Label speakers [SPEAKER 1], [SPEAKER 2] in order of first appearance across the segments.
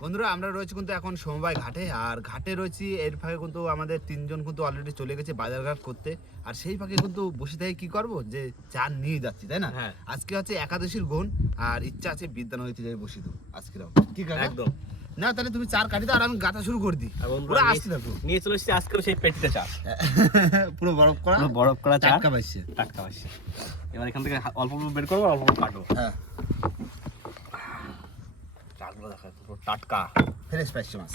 [SPEAKER 1] বন্ধুরা আমরা রয়েছি কিন্তু এখন সমবায় ঘাটে আর ঘাটে রয়েছি এর ফাঁকে কিন্তু আমাদের তিনজন কিন্তু অলরেডি চলে গেছে বাজারঘাট করতে। আর সেই ফাঁকে কিন্তু বসে থেকে কি করব? যে চা নিয়ে যাচ্ছি তাই না?
[SPEAKER 2] হ্যাঁ।
[SPEAKER 1] আজকে হচ্ছে একাদশীর গুণ আর ইচ্ছা আছে বিদ্যানগরীতে যাই বসে দেবো আজকে কি
[SPEAKER 2] একদম।
[SPEAKER 1] না তাহলে তুমি চার কাটি দাও আর আমি গাথা শুরু করে দিই। পুরো
[SPEAKER 2] নিয়ে-
[SPEAKER 1] আসতে থাকো
[SPEAKER 2] নিয়ে চলে এসেছি আজকেও সেই পেটিতে চা।
[SPEAKER 1] পুরো বরফ করা?
[SPEAKER 2] বরফ করা চা।
[SPEAKER 1] টাটকা পাইছে
[SPEAKER 2] টাটকা পাচ্ছি এবার এখান থেকে অল্প অল্প বের করব অল্প অল্প কাটবো
[SPEAKER 1] হ্যাঁ।
[SPEAKER 2] চাগুলো দেখা টাটকা।
[SPEAKER 1] ফ্রেশ পাইছে মাছ।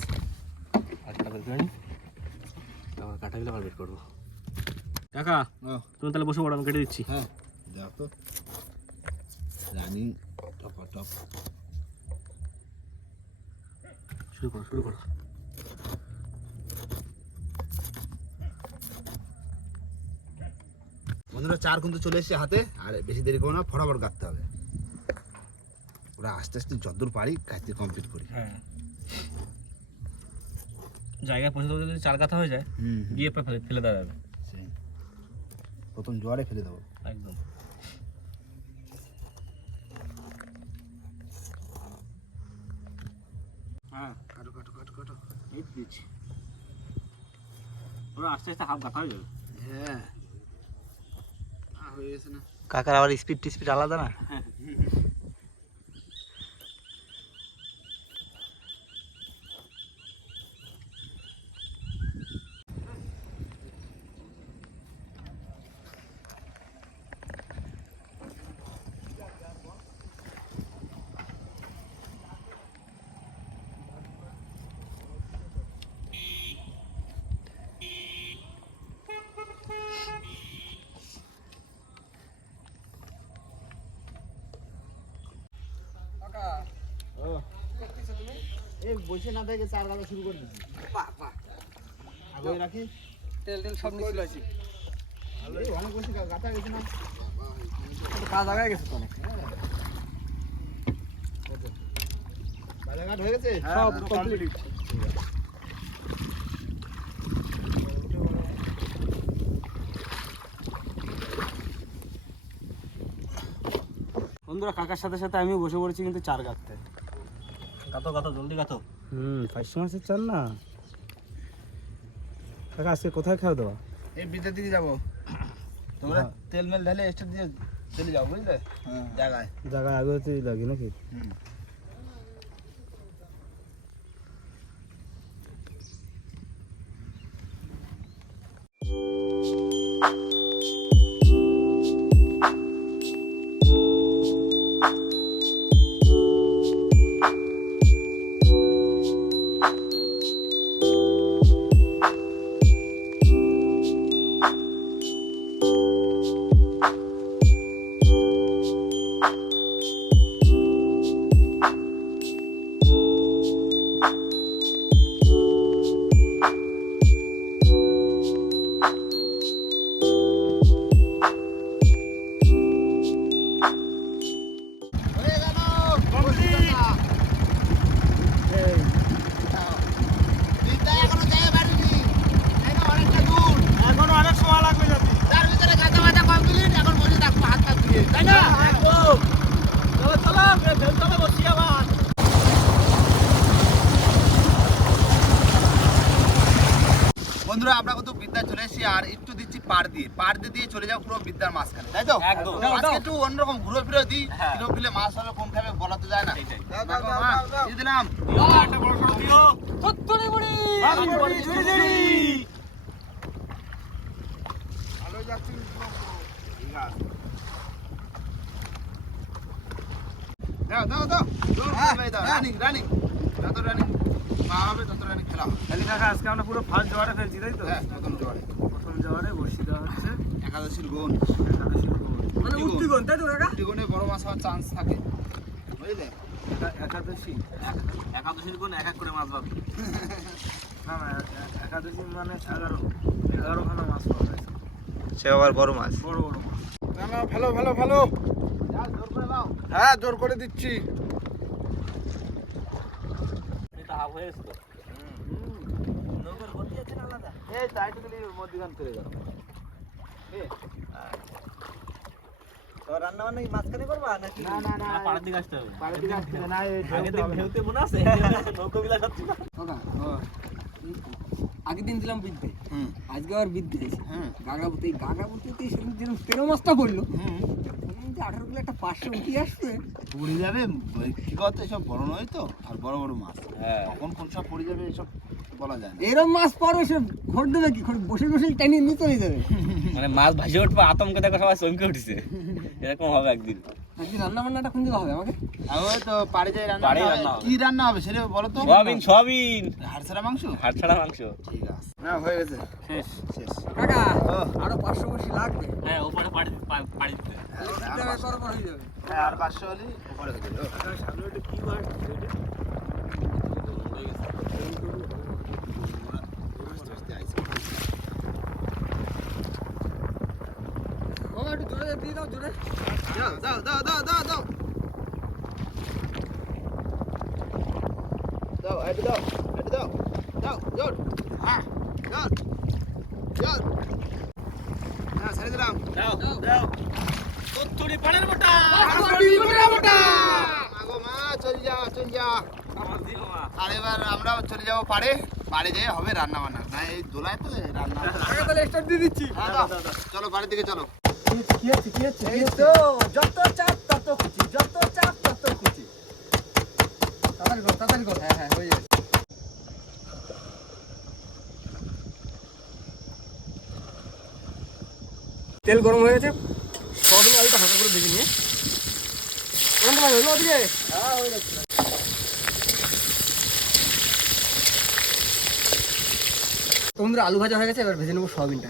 [SPEAKER 2] টাটকা বের করে আবার কাটা গেলে আবার বের করব। কাকা তুমি তাহলে বসে পড়ো আমি কেটে দিচ্ছি।
[SPEAKER 1] হ্যাঁ দেখো তো। রানিং টপ টপ
[SPEAKER 2] শুরু করো শুরু করো।
[SPEAKER 1] বন্ধুরা চার কিন্তু চলে এসেছে হাতে আর বেশি দেরি করব না ফটাফট কাটতে হবে। ওরা আস্তে আস্তে যতদূর পারি কাজটি কমপ্লিট করি।
[SPEAKER 2] হ্যাঁ। জায়গায় পৌঁছে যদি চার কাথা হয়ে যায়
[SPEAKER 1] হুম
[SPEAKER 2] গিয়ে ফেলে ফেলে দেওয়া যাবে।
[SPEAKER 1] প্রথম জোয়ারে ফেলে দেবো।
[SPEAKER 2] একদম।
[SPEAKER 1] হ্যাঁ কাটো কাটো কাটো কাটো।
[SPEAKER 2] এই দিচ্ছি। ওরা আস্তে আস্তে হাফ হয়ে যাবে।
[SPEAKER 1] হ্যাঁ। হয়ে গেছে না।
[SPEAKER 3] কাকার আবার স্পিড টিস্পিড আলাদা না?
[SPEAKER 1] বসে না থেকে চার গাদা শুরু করে দিচ্ছি আগে রাখি।
[SPEAKER 3] তেল টেল সব নিয়ে চলে আসি
[SPEAKER 1] অনেক বসে গাথা গেছে না?
[SPEAKER 3] কাজ আগায় গেছে তো অনেক।
[SPEAKER 1] বাজারঘাট হয়ে গেছে?
[SPEAKER 3] সব কমপ্লিট
[SPEAKER 2] বন্ধুরা কাকার সাথে সাথে আমিও বসে পড়েছি কিন্তু চার কাটতে গাতো গাতো জলদি গাতো
[SPEAKER 3] হুম পাঁচশো মাসের চাল না? কাকা আজকে কোথায় খাওয়া দাওয়া?
[SPEAKER 1] এই বিদ্যার দিকে যাব। তোমরা তেল মেল ঢালে এক্সট্রা দিয়ে চলে যাও বুঝলে? জায়গায়।
[SPEAKER 3] জায়গায় আগে লাগে নাকি?
[SPEAKER 1] হুম। বন্ধুরা আমরা কিন্তু বিদ্যা চলে এসেছি আর একটু দিচ্ছি পার দিয়ে। পার দিয়ে দিয়ে চলে যাও পুরো বিদ্যার মাঝখানে তাই তো? আজকে একটু অন্যরকম ঘুরে ফিরে দিই
[SPEAKER 2] হ্যাঁ।
[SPEAKER 1] কিলো দিলে মাছ হবে কম খাবে বলা তো যায় না। দিয়ে দিলাম।
[SPEAKER 2] বড় দিও।
[SPEAKER 1] দাও দাও। রানিং রানিং যত রানিং পা হবে তত রানিং খেলা হবে।
[SPEAKER 3] তাহলে কাকা আজকে আমরা পুরো ফার্স্ট জোয়ারে ফেলছি তাই তো?
[SPEAKER 1] হ্যাঁ প্রথম জোয়ারে।
[SPEAKER 3] প্রথম জোয়ারে বসি দেওয়া হচ্ছে।
[SPEAKER 1] একাদশীর গুণ
[SPEAKER 3] একাদশীর গোল। মানে
[SPEAKER 1] উত্তিগণ।
[SPEAKER 3] উত্তিগণ তাই তো কাকা?
[SPEAKER 1] গুণে বড় মাছ হওয়ার চান্স থাকে। বুঝলে?
[SPEAKER 3] একা- একাদশী?
[SPEAKER 2] একাদশীর কোন এক এক করে মাছ পাবে
[SPEAKER 3] না না একাদশী মানে এগারো। এগারো খানা মাছ পাওয়া যায়।
[SPEAKER 4] সে আবার বড় মাছ।
[SPEAKER 3] বড় বড় মাছ।
[SPEAKER 4] ভালো ভালো ভালো
[SPEAKER 1] দাও
[SPEAKER 4] হ্যাঁ জোর করে দিচ্ছি।
[SPEAKER 2] হয়ে
[SPEAKER 3] রান্না বান্না কি মাঝখানে করবা নাকি?
[SPEAKER 1] না না না
[SPEAKER 2] পাড়ার দিকে আসতে হবে।
[SPEAKER 1] পাড়ার দিকে আসতে না, এই
[SPEAKER 2] আগের দিন
[SPEAKER 1] হবে। না।
[SPEAKER 2] মনে আছে? নৌকো বিলাস হচ্ছে না।
[SPEAKER 5] আগের দিন দিলাম বিদ্যে
[SPEAKER 1] হুম,
[SPEAKER 5] আজকে আবার বিদ্যে দিয়েছি
[SPEAKER 1] হুম,
[SPEAKER 5] গাগা বুতে গাগা বুতে সেদিন যেরকম তেরো মাছটা পড়ল।
[SPEAKER 1] হুম।
[SPEAKER 5] আঠারো কিলো একটা পাঁচশো উঠে আসছে
[SPEAKER 1] পড়ে যাবে এসব বড় নয় তো আর বড় বড় মাছ।
[SPEAKER 2] হ্যাঁ।
[SPEAKER 1] কখন কোন সব পড়ে যাবে এসব বলা যায় না।
[SPEAKER 5] এরম মাছ পরে সব ঘর দেবে কি ঘর বসে বসে টানিয়ে নিয়ে চলে যাবে?
[SPEAKER 2] মানে মাছ ভাসে উঠবে আতঙ্কে দেখো সবাই চমকে উঠেছে। এরকম হবে একদিন।
[SPEAKER 5] একদিন রান্না বান্নাটা খুঁজে হবে আমাকে?
[SPEAKER 1] তো পাড়ে যাই রান্না
[SPEAKER 2] পাড়ে রান্না হবে।
[SPEAKER 1] কি রান্না হবে সেটা বলো তো।
[SPEAKER 2] Soybean soybean.
[SPEAKER 1] হাড়ছাড়া মাংস?
[SPEAKER 2] হাট ছাড়া মাংস।
[SPEAKER 1] ঠিক আছে। না হয়ে গেছে।
[SPEAKER 2] শেষ।
[SPEAKER 1] শেষ।
[SPEAKER 5] কাকা আরও পাঁচশো বসে লাগবে।
[SPEAKER 2] হ্যাঁ ওপরে পাড়ি পাড়ি দিতে।
[SPEAKER 1] হ্যাঁ, আর
[SPEAKER 5] হবে,
[SPEAKER 1] পাঁচশো-
[SPEAKER 5] পরপর হয়ে যাবে।
[SPEAKER 1] হ্যাঁ, আর পাঁচশো হলে উপরে হয়ে যাবে ও। আস্তে আস্তে আইছে।
[SPEAKER 5] বাবা একটু জোরে দাও
[SPEAKER 1] দাও দাও দাও দাও দাও দাও দাও দাও এটা দাও দাও জোর জোর জোর হ্যাঁ ছেড়ে দিলাম
[SPEAKER 2] দাও আমার
[SPEAKER 1] চলে যাব পাড়ে পাড়ে যেয়ে হবে রান্না বান্না না এই দোলায় তো রান্না
[SPEAKER 5] দিয়ে দিচ্ছি
[SPEAKER 1] চলো, বাড়ির দিকে চলো।
[SPEAKER 5] কি আছে কি আছে এই তো যত চাপ তত খুশি যত চাপ তত খুশি তাড়াতাড়ি কর তাড়াতাড়ি কর হ্যাঁ হ্যাঁ হয়ে যাবে তেল গরম হয়ে গেছে। সয়াবিন আলুটা হালকা করে ভেজে নিয়ে। হলো ওদিকে। হ্যাঁ হয়ে যাচ্ছে তোমাদের আলু ভাজা হয়ে গেছে এবার ভেজে নেব সয়াবিনটা।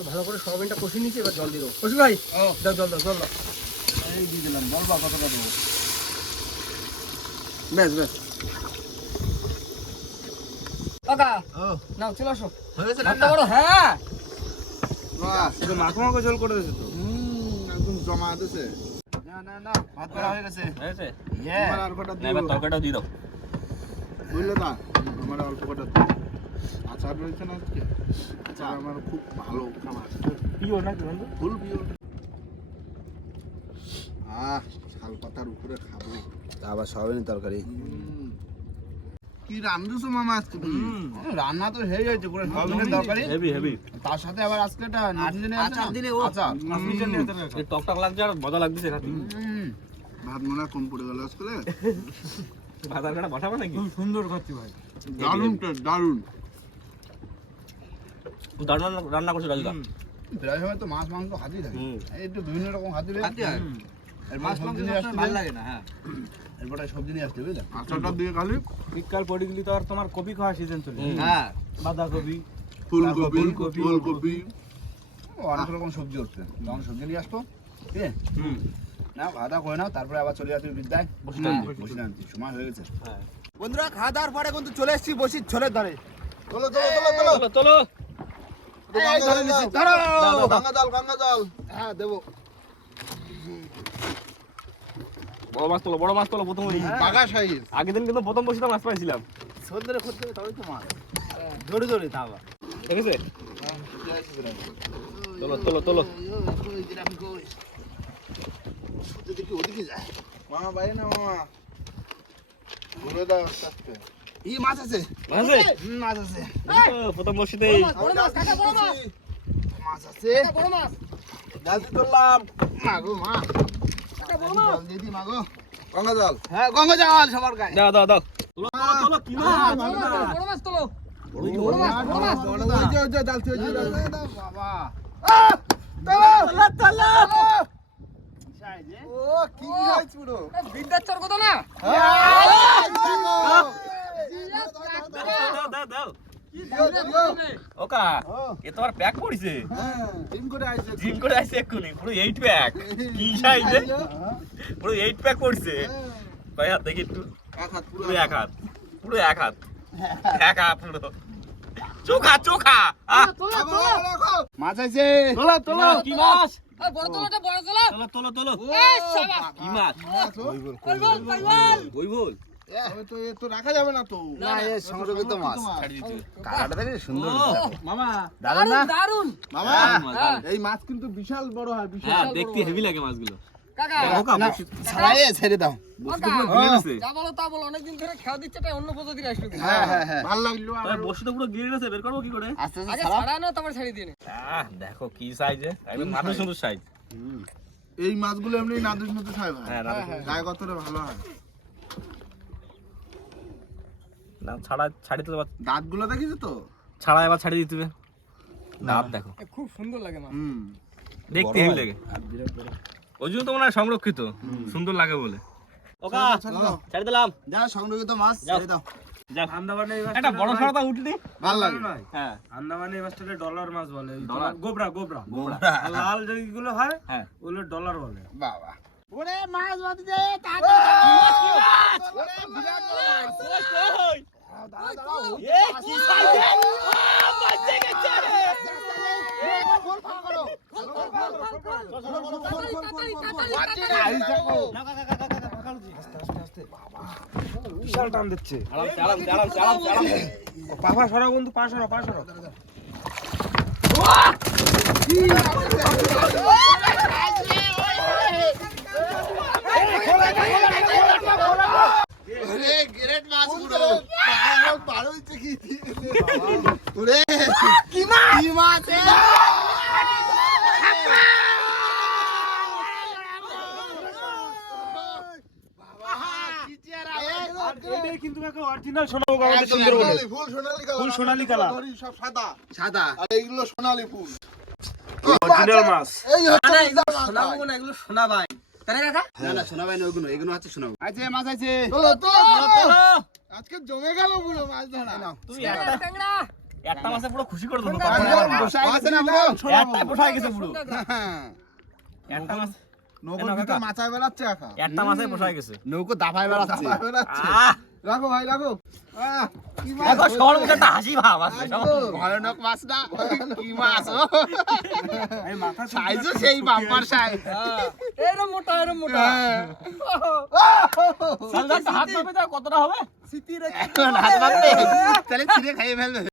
[SPEAKER 1] তো
[SPEAKER 5] ভালো করে সয়াবিনটা কষিয়ে নিচ্ছি এবার জল দিয়ে দেবো। কষি ভাই? দাও জল দাও জল দাও।
[SPEAKER 1] এই দিয়ে দিলাম বলবা কত কত
[SPEAKER 5] ব্যাস ব্যাস। কাকা নাও চলে আসো।
[SPEAKER 1] হয়ে
[SPEAKER 5] রান্না করো হ্যাঁ।
[SPEAKER 1] বাহ
[SPEAKER 3] শুধু মাখো মাখো ঝোল করে দিয়েছে তো?
[SPEAKER 1] হুম একদম জমা দিছে। না না না ভাত করা হয়ে গেছে।
[SPEAKER 2] হয়েছে?
[SPEAKER 1] ইয়ে
[SPEAKER 3] আমার আর কটা
[SPEAKER 2] না এবার দিয়ে দাও।
[SPEAKER 3] বুঝলে না? আমার অল্প কটা আচার রয়েছে না আজকে? আচার আমার খুব ভালো খাবার।
[SPEAKER 2] প্রিয় নাকি বন্ধু?
[SPEAKER 3] ফুল প্রিয় আহ শাল পাতার উপরে খাব।
[SPEAKER 1] আবার তরকারি।
[SPEAKER 3] হুম। কি রান্ধুছো মামা আজকে
[SPEAKER 1] রান্না তো হয়ে গেছে পুরো সয়াবিনের তরকারি।
[SPEAKER 2] হেভি হেভি
[SPEAKER 1] তার সাথে আবার আজকে একটা নতুন
[SPEAKER 5] আচার দিলে ও-
[SPEAKER 1] আচার
[SPEAKER 2] টক টক লাগছে আর মজা লাগছে রাতে
[SPEAKER 3] ভাত মনে কম পড়ে গেল আজকে।
[SPEAKER 2] ভাতার কাটা বসাবো নাকি?
[SPEAKER 5] সুন্দর খাচ্ছি ভাই।
[SPEAKER 3] দারুণ দারুণ।
[SPEAKER 2] দারুণ রান্না- রান্না করছে রাজুদা
[SPEAKER 1] প্রায় সময় তো মাছ মাংস থাকে।
[SPEAKER 2] হুম।
[SPEAKER 1] একটু বিভিন্ন রকম
[SPEAKER 5] হয়।
[SPEAKER 1] মাছ মাংস নিয়ে আসতে
[SPEAKER 5] ভালো লাগে না হ্যাঁ।
[SPEAKER 1] এরপরে সবজি নিয়ে আসতে বুঝলে?
[SPEAKER 3] আচারটা দিয়ে খালি।
[SPEAKER 4] শীতকাল পড়ে গেলি তো আর তোমার কপি খাওয়া সিজন চলে
[SPEAKER 2] হুম।
[SPEAKER 5] হ্যাঁ।
[SPEAKER 4] বাঁধাকপি
[SPEAKER 3] ফুলকপি
[SPEAKER 1] ফুলকপি,
[SPEAKER 3] ফুলকপি।
[SPEAKER 1] অনেক রকম সবজি উঠছে তখন সবজি নিয়ে আসতো ঠিক আছে?
[SPEAKER 2] হুম।
[SPEAKER 1] না খাওয়া দাওয়া করে নাও তারপরে আবার চলে যাচ্ছি বিদ্যায়।
[SPEAKER 2] বসে
[SPEAKER 1] হ্যাঁ। বসে আনছি সময় হয়ে গেছে।
[SPEAKER 2] হ্যাঁ।
[SPEAKER 1] বন্ধুরা খাওয়া দাওয়ার পরে কিন্তু চলে এসেছি বসি ছোলের ধরে
[SPEAKER 3] চলো চলো চলো চলো
[SPEAKER 2] চলো বড় মাছ তোলো বড় মাছ তোলো প্রথম আগের দিন কিন্তু প্রথম বসে মাছ পাইছিলাম।
[SPEAKER 1] ছোট করতে হবে তো মাছ। ধরে ধরে তা
[SPEAKER 2] ঠিক আছে তোলো তোলো। তোলো
[SPEAKER 1] দেখি ওদিকে যায়?
[SPEAKER 3] মামা বাই না মামা। ঘুরে দাও
[SPEAKER 1] এই মাছ আছে।
[SPEAKER 2] মাছ আছে?
[SPEAKER 1] মাছ আছে।
[SPEAKER 2] প্রথম বসিতেই
[SPEAKER 5] বড় মাছ
[SPEAKER 1] আছে।
[SPEAKER 5] বড় মাছ।
[SPEAKER 3] জালতি তুললাম।
[SPEAKER 1] মাগো মা। জল দিয়ে মাগো।
[SPEAKER 3] গঙ্গা জল।
[SPEAKER 1] হ্যাঁ গঙ্গা জল সবার গায়ে।
[SPEAKER 2] দাও দাও দাও। তোলো কি মাছ?
[SPEAKER 5] বড় মাছ বড় মাছ
[SPEAKER 1] বড় মাছ বড় মাছ
[SPEAKER 3] ওই যে জালতি ওই যে জালতি।
[SPEAKER 1] বাবা। সাইজে
[SPEAKER 3] ও কি পুরো
[SPEAKER 5] কত না
[SPEAKER 2] দাও দাও
[SPEAKER 5] কি
[SPEAKER 2] ওকা এ এ তোমার প্যাক করেছে
[SPEAKER 3] হ্যাঁ জিম করে আইছে
[SPEAKER 2] জিম করে আসছে এক্ষুনি পুরো এইট প্যাক কি সাইজে? পুরো এইট প্যাক করছে ভাই হাত? দেখি একটু।
[SPEAKER 3] এক হাত পুরো
[SPEAKER 2] পুরো এক হাত। পুরো এক হাত। এক হাত পুরো। চোখা চোখা! আহ,
[SPEAKER 1] মাছ আছে
[SPEAKER 3] তোলা তোলা।
[SPEAKER 2] কি মাছ?
[SPEAKER 5] বড় তোলাটা বড় তোলো।
[SPEAKER 2] তোলো তোলো কি মাছ?
[SPEAKER 5] কইবল কইবল
[SPEAKER 2] বই বল।
[SPEAKER 3] ওই তো এ তো রাখা যাবে না তো।
[SPEAKER 1] না এ সংরক্ষিত মাছ।
[SPEAKER 2] ছাড়ি দিতে হবে।
[SPEAKER 1] কালারটা দেখে সুন্দর
[SPEAKER 4] মামা।
[SPEAKER 1] দারুণ না?
[SPEAKER 5] দারুণ দারুণ
[SPEAKER 3] মামা। এই মাছ কিন্তু বিশাল বড় হয় বিশাল
[SPEAKER 2] হ্যাঁ দেখতে হেভি লাগে মাছগুলো।
[SPEAKER 5] কাকা
[SPEAKER 2] ওকা
[SPEAKER 1] না ছাড়াই ছেড়ে দাও।
[SPEAKER 5] কাকা
[SPEAKER 2] গিলে গেছে।
[SPEAKER 5] যা বলো তা বলো অনেকদিন ধরে খাওয়া দিচ্ছে এটা অন্য পদ্ধতি আসলো
[SPEAKER 1] হ্যাঁ হ্যাঁ হ্যাঁ।
[SPEAKER 3] ভালো লাগল
[SPEAKER 2] তবে বসে তো পুরো গিলে গেছে বের করব কি করে?
[SPEAKER 1] আস্তে আস্তে ছাড়া
[SPEAKER 5] ছাড়া না তারপর ছাড়ি দিয়ে
[SPEAKER 2] আহ দেখো কি সাইজে একদম মাথা সুন্দর সাইজ
[SPEAKER 3] এই মাছগুলো এমনি নাদুস নাদুস হয়। ভাই
[SPEAKER 2] হ্যাঁ দাদা
[SPEAKER 3] গায়ে কতটা ভালো হয়?
[SPEAKER 2] না ছাড়া ছাড়ি তো
[SPEAKER 3] দাঁতগুলো দেখিস তো?
[SPEAKER 2] ছাড়া এবার ছাড়ি দিতে দাঁত দেখো।
[SPEAKER 5] খুব সুন্দর লাগে মাছ
[SPEAKER 2] দেখতে হেভি লাগে। ওই জন্য তো মনে হয় সংরক্ষিত। সুন্দর লাগে বলে। ওকা ছাড়ি দিলাম।
[SPEAKER 1] যা সংরক্ষিত মাছ। ছেড়ে দাও।
[SPEAKER 2] যা
[SPEAKER 4] আন্দামানে এই
[SPEAKER 2] একটা বড় সড়তা উঠলি
[SPEAKER 3] ভালো লাগে।
[SPEAKER 2] হ্যাঁ।
[SPEAKER 4] আন্দামানে এই মাছটাকে ডলার মাছ বলে। গোবরা গোবরা। লাল যেগুলো হয়
[SPEAKER 2] হ্যাঁ।
[SPEAKER 4] ওগুলো ডলার বলে।
[SPEAKER 3] বাবা।
[SPEAKER 4] বিশাল টান দিচ্ছে
[SPEAKER 2] আরাম আরাম আরাম আরাম
[SPEAKER 4] পাফা সরাও বন্ধু পা সরাও পা সরাও কিন্তু কাকা অরিজিনাল আমাদের সুন্দরবনে
[SPEAKER 3] সোনালি ফুল সোনালি
[SPEAKER 4] ফুল সোনালি।
[SPEAKER 3] সব সাদা।
[SPEAKER 1] সাদা।
[SPEAKER 3] আর এইগুলো সোনালি ফুল।
[SPEAKER 4] অরিজিনাল মাছ।
[SPEAKER 3] এই হচ্ছে
[SPEAKER 5] এগুলো না এগুলো শোনা ভাই তাই কাকা?
[SPEAKER 1] না না শোনাবাই না ওগুলো এগুলো হচ্ছে শোনাবো। আছে মাছ আছে
[SPEAKER 3] তোলো তোলো তোলো আজকে জমে গেল পুরো মাছ ধরা।
[SPEAKER 2] তুমি একটা
[SPEAKER 5] ট্যাংরা
[SPEAKER 2] একটা মাসে পুরো খুশি করে দেবো
[SPEAKER 1] আছে না বলো
[SPEAKER 2] একটাই পোষায় গেছে পুরো।
[SPEAKER 3] হ্যাঁ
[SPEAKER 2] একটা মাস
[SPEAKER 3] নগদ
[SPEAKER 2] এনো
[SPEAKER 3] দুটো
[SPEAKER 2] কাকা।
[SPEAKER 3] মাথায় বেড়াচ্ছে
[SPEAKER 2] একটা মাসে পোষায় গেছে।
[SPEAKER 1] নৌকো দাফায় বেড়াচ্ছে।
[SPEAKER 3] রাখো ভাই রাখো আহ, কি মাছ?
[SPEAKER 2] দেখো সবার মুখে একটা হাসি ভাব আছে
[SPEAKER 1] ভয়ানক মাছ না? কি মাছ ও?
[SPEAKER 4] এই মাথা
[SPEAKER 1] সাইজও সেই বাম্পার সাইজ।
[SPEAKER 5] এরম মোটা এরম মোটা।
[SPEAKER 2] সালদা হাত মাপে দাও কতটা হবে?
[SPEAKER 1] হাত মারবে তাহলে ছিঁড়ে খাইয়ে ফেলবে।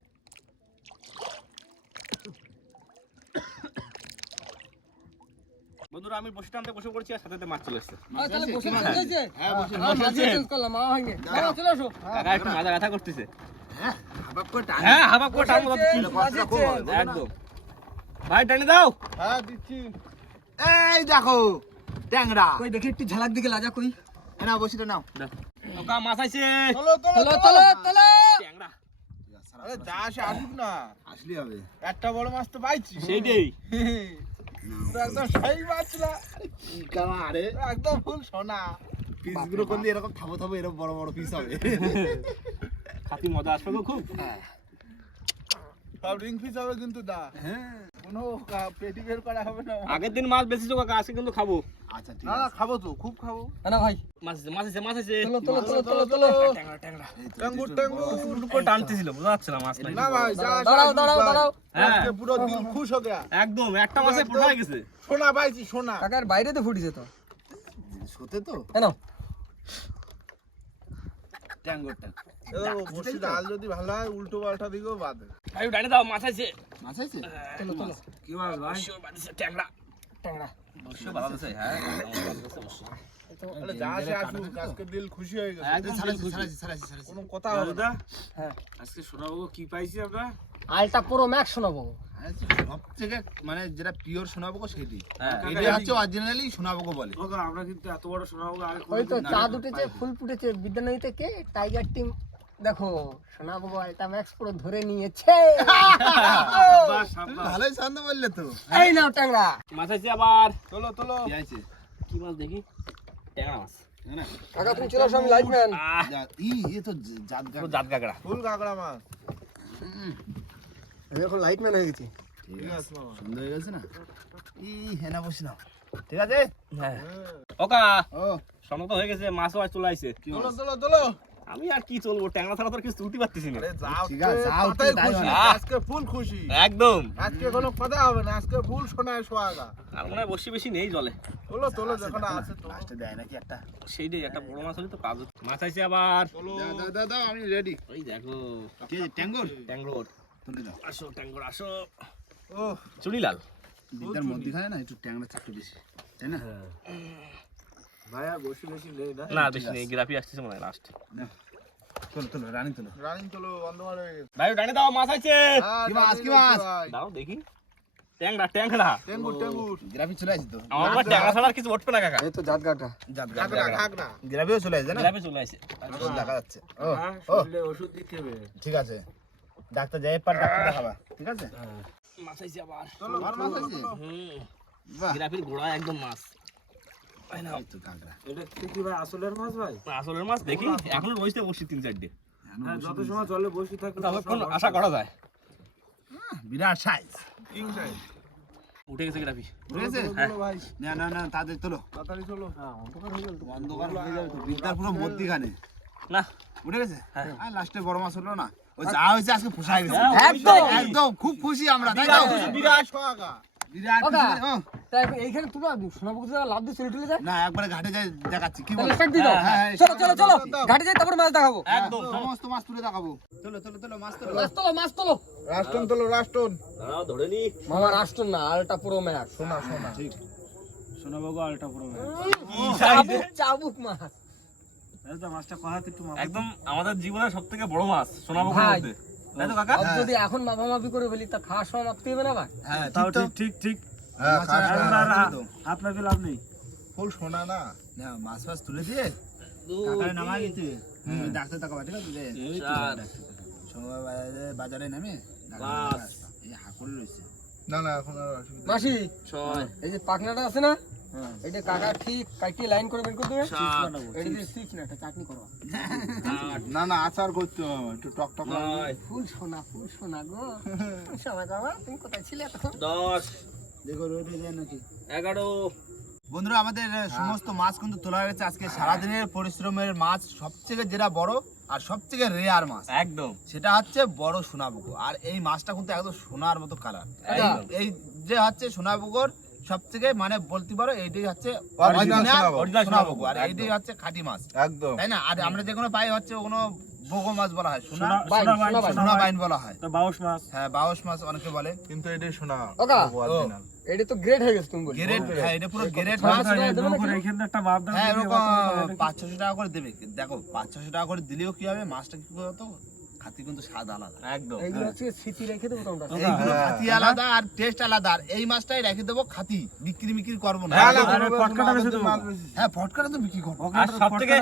[SPEAKER 2] বন্ধুরা আমি বসে টানতে বসে পড়ছি আর সাথে মাছ চলে এসছে।
[SPEAKER 1] হ্যাঁ
[SPEAKER 5] হ্যাঁ
[SPEAKER 2] কাকা একটু মাজা ব্যথা করতেছে।
[SPEAKER 1] করে
[SPEAKER 2] হ্যাঁ করে টানবো। একদম। ভাই টানে দাও।
[SPEAKER 3] হ্যাঁ দিচ্ছি।
[SPEAKER 1] এই দেখো ট্যাংরা।
[SPEAKER 5] কই দেখি একটু ঝালাক দিকে কই।
[SPEAKER 1] এ নাও বসিটা নাও।
[SPEAKER 2] ওকা মাছ আইছে ট্যাংরা।
[SPEAKER 3] আরে যা আসে আসুক না।
[SPEAKER 1] আসলি হবে।
[SPEAKER 3] একটা বড় মাছ তো পাইছি।
[SPEAKER 2] সেইটাই।
[SPEAKER 3] একদম সেই না
[SPEAKER 1] কি কামা আরে
[SPEAKER 3] একদম ফুল সোনা।
[SPEAKER 1] পিসগুলো করলে এরকম থাবো থাবো এরকম বড় বড় পিস হবে?
[SPEAKER 2] খাতি মজা আসবে খুব।
[SPEAKER 3] সব রিং ফিস হবে কিন্তু দা।
[SPEAKER 1] হ্যাঁ।
[SPEAKER 3] কোনো পেটি বের করা হবে না।
[SPEAKER 2] আগের দিন মাছ বেশি কাকা আজকে কিন্তু খাব।
[SPEAKER 1] আচ্ছা ঠিক
[SPEAKER 3] না না
[SPEAKER 1] আছে।
[SPEAKER 3] খাব তো খুব খাব।
[SPEAKER 5] না ভাই।
[SPEAKER 2] মাছ আছে মাছ আছে মাছ আছে ট্যাংরা ট্যাংরা।
[SPEAKER 3] টাঙ্গুর
[SPEAKER 1] এই তো,
[SPEAKER 3] টাঙ্গুর
[SPEAKER 2] একটু করে টানতেছিল বোঝা যাচ্ছে না মাছ নাই
[SPEAKER 3] না ভাই যা
[SPEAKER 5] দাঁড়াও দাঁড়াও দাঁড়াও।
[SPEAKER 2] হ্যাঁ।
[SPEAKER 3] আজকে পুরো দিল খুশ হয়ে গেছে
[SPEAKER 2] একদম একটা মাসে
[SPEAKER 3] একদম।
[SPEAKER 2] পোষায় গেছে।
[SPEAKER 3] সোনা পাইছি সোনা।
[SPEAKER 5] কাকার বাইরে তো ফুটিছে তো।
[SPEAKER 1] সতে তো।
[SPEAKER 5] কেন
[SPEAKER 1] ট্যাঙ্গরটা
[SPEAKER 3] বড়শি ডাল যদি ভালো হয় উল্টো পাল্টা দিকেও বাদে
[SPEAKER 2] ভাই টানে দাও মাছ আছে।
[SPEAKER 1] মাছ আছে?
[SPEAKER 5] চলো চলো।
[SPEAKER 4] কি বল ভাই?
[SPEAKER 2] ট্যাংরা।
[SPEAKER 5] ট্যাংরা।
[SPEAKER 2] অবশ্যই ভালো আছে হ্যাঁ?
[SPEAKER 3] তাহলে যা আসে আসুক আজকে দিল খুশি হয়ে
[SPEAKER 5] হ্যাঁ
[SPEAKER 4] আজকে সোনাবো কি পাইছি আমরা?
[SPEAKER 5] আলটা পুরো ম্যাক্স শোনাবো।
[SPEAKER 1] সব থেকে মানে যেটা পিওর সোনাবো সেটি
[SPEAKER 2] হ্যাঁ
[SPEAKER 1] এটা হচ্ছে অরিজিনালি সোনাবো বলে।
[SPEAKER 4] ওগো আমরা কিন্তু এত বড় সোনাবো আগে
[SPEAKER 5] ওই তো চাঁদ উঠেছে ফুল ফুটেছে বিদ্যানগরীতে কে? টাইগার টিম দেখো শোনাবো আলটা ম্যাক্স পুরো ধরে নিয়েছে।
[SPEAKER 1] ভালোই শান্ত বললে তো।
[SPEAKER 5] এই নাও ট্যাংরা।
[SPEAKER 2] মাছ আছে আবার।
[SPEAKER 3] তোলো তোলো।
[SPEAKER 1] কি আছে?
[SPEAKER 2] কি মাছ দেখি? ট্যাংরা মাছ।
[SPEAKER 5] কাকা তুমি চলে আসো আমি লাইটম্যান
[SPEAKER 2] আহ।
[SPEAKER 1] যা- ই এ তো জাত
[SPEAKER 2] পুরো জাত কাকড়া
[SPEAKER 3] ফুল কাঁকড়া মাছ।
[SPEAKER 5] আমি এখন লাইটম্যান হয়ে গেছি।
[SPEAKER 1] ঠিক আছে। সুন্দর হয়ে গেছে না? ই হেনা বসি না ঠিক আছে?
[SPEAKER 2] হ্যাঁ। ওকা
[SPEAKER 3] ও।
[SPEAKER 2] সময় তো হয়ে গেছে মাছও আজ চলে আইছে।
[SPEAKER 3] চলো চলো চলো
[SPEAKER 2] আমি আর কি চলবো? ট্যাংরা ছাড়া তো কিছু তুলতে পারতেছি না।
[SPEAKER 3] আরে
[SPEAKER 1] ঠিক আছে, যাও,
[SPEAKER 3] কথাই খুশি। আজকে ফুল খুশি।
[SPEAKER 2] একদম।
[SPEAKER 3] আজকে কোনো কথা হবে না আজকে ফুল শোনায় সোহাগা।
[SPEAKER 2] আর মনে হয় বসি বেশি নেই জলে।
[SPEAKER 3] তোলো তোলো যখন আছে তো
[SPEAKER 1] লাস্টে দেয় নাকি একটা?
[SPEAKER 2] সেইটাই একটা বড় মাছ হলে তো কাজ মাছ আইছে আবার।
[SPEAKER 1] দাও দাও দাও আমি রেডি
[SPEAKER 2] ওই দেখো।
[SPEAKER 1] কে তুলে দাও।
[SPEAKER 2] আসো আসো।
[SPEAKER 3] ও
[SPEAKER 2] চুনিলাল
[SPEAKER 1] বিদ্যার মধ্যখানে না একটু ট্যাংরা চারটে বেশি তাই না?
[SPEAKER 4] বেশি নেই না?
[SPEAKER 2] না বেশি নেই গ্রাফি আসতেছে মনে হয় লাস্ট
[SPEAKER 1] রানী
[SPEAKER 3] রানিং অন্ধকার হয়ে গেছে।
[SPEAKER 2] ভাই ডানে দাও মাছ আছে।
[SPEAKER 3] হ্যাঁ,
[SPEAKER 1] কি মাছ, কি মাছ?
[SPEAKER 2] দাও দেখি। ট্যাংরা ট্যাংরা।
[SPEAKER 3] টেঙ্গুর টেঙ্গুর
[SPEAKER 1] গ্রাফি চলে আসছে তো।
[SPEAKER 2] আমার ট্যাংরা ছাড়া কিছু উঠবে না কাকা।
[SPEAKER 5] এই তো জাত গাটা।
[SPEAKER 1] জাত
[SPEAKER 3] ঘাগরা ঘাগরা
[SPEAKER 1] গ্রাফিও চলে আসছে না?
[SPEAKER 2] গ্রাফি চলে আসে।
[SPEAKER 1] এখন দেখা যাচ্ছে। ও
[SPEAKER 4] হ্যাঁ ওষুধ দিতে হবে।
[SPEAKER 1] ঠিক আছে। ডাক্তার যাই পার ডাক্তার দেখাবা। ঠিক আছে?
[SPEAKER 2] মাছ আইছে আবার।
[SPEAKER 3] চলো
[SPEAKER 1] আমার মাছ আছে?
[SPEAKER 2] হুম। গ্রাফির গোড়া একদম মাছ।
[SPEAKER 4] আসলের মাছ ভাই?
[SPEAKER 2] আসলের মাছ দেখি এখনও রয়েছে বসছি তিন চারটে
[SPEAKER 4] হ্যাঁ যত সময় জলে বসে থাকবে
[SPEAKER 2] ততক্ষণ আশা করা যায়।
[SPEAKER 1] বিরাট সাইজ
[SPEAKER 2] উঠে গেছে গ্রাফি।
[SPEAKER 1] ঠিক আছে
[SPEAKER 3] চলো ভাই।
[SPEAKER 1] না না না তাদের তোলো।
[SPEAKER 3] তাড়াতাড়ি চলো
[SPEAKER 1] অন্ধকার হয়ে যাবে তো। বিদ্যার পুরো মধ্যিখানে
[SPEAKER 2] না।
[SPEAKER 1] উঠে গেছে? আর লাস্টে বড় মাছ হলো না। ওই যা হয়েছে আজকে পোষায় গেছে।
[SPEAKER 5] একদম
[SPEAKER 1] একদম খুব খুশি আমরা তাই
[SPEAKER 3] বিরাট সোহাগা
[SPEAKER 1] বিরাট
[SPEAKER 5] ওকা।
[SPEAKER 1] খুশি, ও,
[SPEAKER 5] তাই এইখানে তোমরা সোনাপুকুর লাভ দিয়ে চলে টুলে যায়?
[SPEAKER 1] না একবারে ঘাটে যাই দেখাচ্ছি। কি বল?
[SPEAKER 5] তাহলে দাও। চলো চলো চলো। ঘাটে যাই তারপর মাছ দেখাবো।
[SPEAKER 2] একদম।
[SPEAKER 1] সমস্ত মাছ তুলে দেখাবো। চলো চলো চলো মাছ তোলো।
[SPEAKER 5] মাছ তোলো মাছ তোলো।
[SPEAKER 3] রাষ্টন তোলো রাষ্টন
[SPEAKER 2] দাঁড়াও ধরে নি।
[SPEAKER 5] মামা রাষ্ট্র না আলটা পুরো ম্যাচ।
[SPEAKER 3] শোনা শোনা। ঠিক।
[SPEAKER 4] শোনা বাবু আলটা পুরো
[SPEAKER 5] চাবুক চাবুক মাছ।
[SPEAKER 4] তো মাছটা কহাতে একটু মামা
[SPEAKER 2] একদম আমাদের জীবনের সব থেকে বড় মাছ। মধ্যে। তাই তো কাকা?
[SPEAKER 5] যদি এখন মাপামাপি করে ফেলি তা খাওয়ার সময় মাপতে হবে না ভাই?
[SPEAKER 1] হ্যাঁ
[SPEAKER 4] তাও
[SPEAKER 1] ঠিক
[SPEAKER 4] ঠিক ঠিক।
[SPEAKER 3] হ্যাঁ না
[SPEAKER 4] লাভ নেই।
[SPEAKER 3] ফুল শোনা না।
[SPEAKER 1] না মাছ ফাছ তুলে দিয়ে কাকারে নামাই দিতে। ডাক্তার দেখাবা ঠিক আছে? যে বাজারে- বাজারে নামে এই রয়েছে।
[SPEAKER 3] না না এখন আর অসুবিধা।
[SPEAKER 5] মাসি এই যে পাখনাটা আছে না? এটা কাকা ঠিক কাটিয়ে লাইন করে বের করে দেবে? এটা দিয়ে সিক্স না একটা চাটনি করবা
[SPEAKER 3] না না আচার করতে হবে একটু টক টক
[SPEAKER 5] ফুল সোনা ফুল সোনা গো। সময় বাবা তুমি কোথায় ছিলে তখন
[SPEAKER 2] দশ।
[SPEAKER 1] দেখো হয়ে যায় নাকি?
[SPEAKER 2] এগারো।
[SPEAKER 1] বন্ধুরা আমাদের সমস্ত মাছ কিন্তু তোলা হয়েছে আজকে সারাদিনের পরিশ্রমের মাছ সবথেকে যেটা বড় আর সবথেকে রেয়ার মাছ।
[SPEAKER 2] একদম।
[SPEAKER 1] সেটা হচ্ছে বড় সোনাপুকুর আর এই মাছটা কিন্তু একদম সোনার মতো কালার এই যে হচ্ছে সোনাপুকুর সব থেকে মানে বলতে পারো এইটাই হচ্ছে আর এইটাই হচ্ছে খাঁটি মাছ।
[SPEAKER 3] একদম।
[SPEAKER 1] তাই না? আর আমরা যেগুলো পাই হচ্ছে ওগুলো বগো মাছ বলা হয়। সোনা
[SPEAKER 4] সোনা
[SPEAKER 5] বাইন,
[SPEAKER 4] সোনা
[SPEAKER 5] সোনা।
[SPEAKER 1] সোনা বলা হয়।
[SPEAKER 4] তো বাউশ মাছ।
[SPEAKER 1] হ্যাঁ বাউস মাছ অনেকে বলে।
[SPEAKER 3] কিন্তু এটাই শোনা
[SPEAKER 5] ওকা
[SPEAKER 3] original।
[SPEAKER 5] এটা তো গ্রেট হয়ে গেছে তুমি বলি
[SPEAKER 1] গ্রেড হ্যাঁ এটা পুরো গ্রেড মাছ?
[SPEAKER 4] এখানে একটা মাপ দাও
[SPEAKER 1] হ্যাঁ এরকম
[SPEAKER 4] কত টাকা
[SPEAKER 1] পাঁচ ছশো টাকা করে দেবে। দেখো পাঁচ ছশো টাকা করে দিলেও কি হবে? মাছটা কি বলতো খাতি কিন্তু স্বাদ আলাদা।
[SPEAKER 2] একদম।
[SPEAKER 5] এইগুলো হচ্ছে স্মৃতি রেখে দেবো তোমরা।
[SPEAKER 1] এইগুলো
[SPEAKER 3] হ্যাঁ,
[SPEAKER 1] খাতি আলাদা আর টেস্ট আলাদা। আর এই মাছটাই রেখে দেবো খাতি। বিক্রি বিক্রি করব না। হ্যাঁ ফটকাটা তো বিক্রি করব।
[SPEAKER 2] আর সব থেকে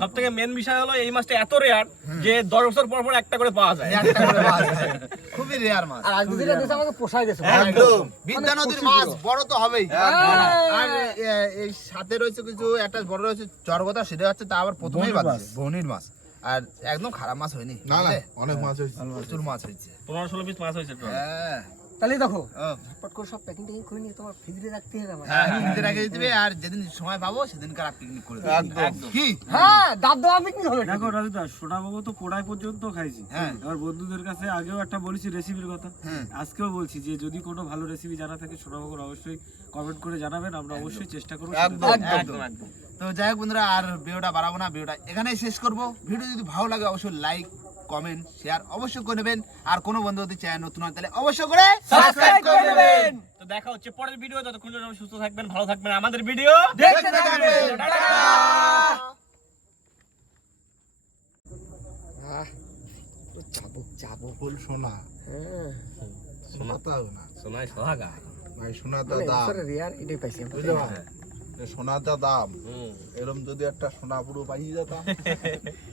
[SPEAKER 2] সব থেকে মেন বিষয় হলো এই মাছটা এত রেয়ার যে দশ বছর পর পর একটা করে পাওয়া যায়।
[SPEAKER 1] একটা করে মাছ আছে। খুবই রেয়ার মাছ।
[SPEAKER 5] আর আজকে যেটা দিয়েছে আমাকে পোষায় গেছে।
[SPEAKER 1] একদম। বিদ্যা নদীর মাছ বড় তো হবেই।
[SPEAKER 5] হ্যাঁ।
[SPEAKER 1] আর এই সাথে রয়েছে কিছু একটা বড় রয়েছে চরগতা সেটা হচ্ছে তা আবার প্রথমেই বাজছে বনির মাছ। আর একদম খারাপ মাছ হয়নি
[SPEAKER 3] না না অনেক মাছ হয়েছে।
[SPEAKER 1] প্রচুর মাছ হয়েছে।
[SPEAKER 2] পনেরো ষোলো পিস মাছ হয়েছে
[SPEAKER 1] হ্যাঁ।
[SPEAKER 5] তাহলে দেখো পট করে সব প্যাকিং ট্যাকিং করে নিয়ে তোমার ফ্রিজে রাখতে হবে আমার।
[SPEAKER 1] হ্যাঁ ফ্রিজে রেখে দিতে আর যেদিন সময় পাবো সেদিন কার পিকনিক করে দেবো। কি?
[SPEAKER 5] হ্যাঁ পিকনিক হবে?
[SPEAKER 4] দেখো রাজুদা সোনা বাবু তো কোড়াই পর্যন্ত খাইছি।
[SPEAKER 1] হ্যাঁ।
[SPEAKER 4] এবার বন্ধুদের কাছে আগেও একটা বলেছি রেসিপির কথা।
[SPEAKER 1] হ্যাঁ।
[SPEAKER 4] আজকেও বলছি যে যদি কোনো ভালো রেসিপি জানা থাকে সোনা বাবুর অবশ্যই কমেন্ট করে জানাবেন। আমরা অবশ্যই চেষ্টা করব
[SPEAKER 3] একদম।
[SPEAKER 2] একদম একদম।
[SPEAKER 1] তো যাই হোক বন্ধুরা আর ভিডিওটা বাড়াবো না ভিডিওটা এখানেই শেষ করব। ভিডিও যদি ভালো লাগে অবশ্যই লাইক কমেন্ট শেয়ার অবশ্যই করে নেবেন। আর কোনো বন্ধু যদি চ্যানেল নতুন হয় তাহলে অবশ্যই করে
[SPEAKER 5] সাবস্ক্রাইব করে নেবেন।
[SPEAKER 2] তো দেখা হচ্ছে পরের ভিডিও যতক্ষণ পর্যন্ত সুস্থ থাকবেন ভালো থাকবেন আমাদের ভিডিও
[SPEAKER 5] দেখতে থাকবেন। আহ, তো যাব যাব
[SPEAKER 3] ফুল সোনা।
[SPEAKER 5] হ্যাঁ।
[SPEAKER 3] শোনাতে হবে না।
[SPEAKER 2] সোনাই সোহাগা।
[SPEAKER 3] ভাই সোনাতে
[SPEAKER 5] মানে
[SPEAKER 3] দাম
[SPEAKER 5] ঈশ্বরের এটাই পাইছি।
[SPEAKER 3] বুঝলে ভাই সোনাতে দাম এরম যদি একটা সোনা পুরো পাইয়ে যেতাম।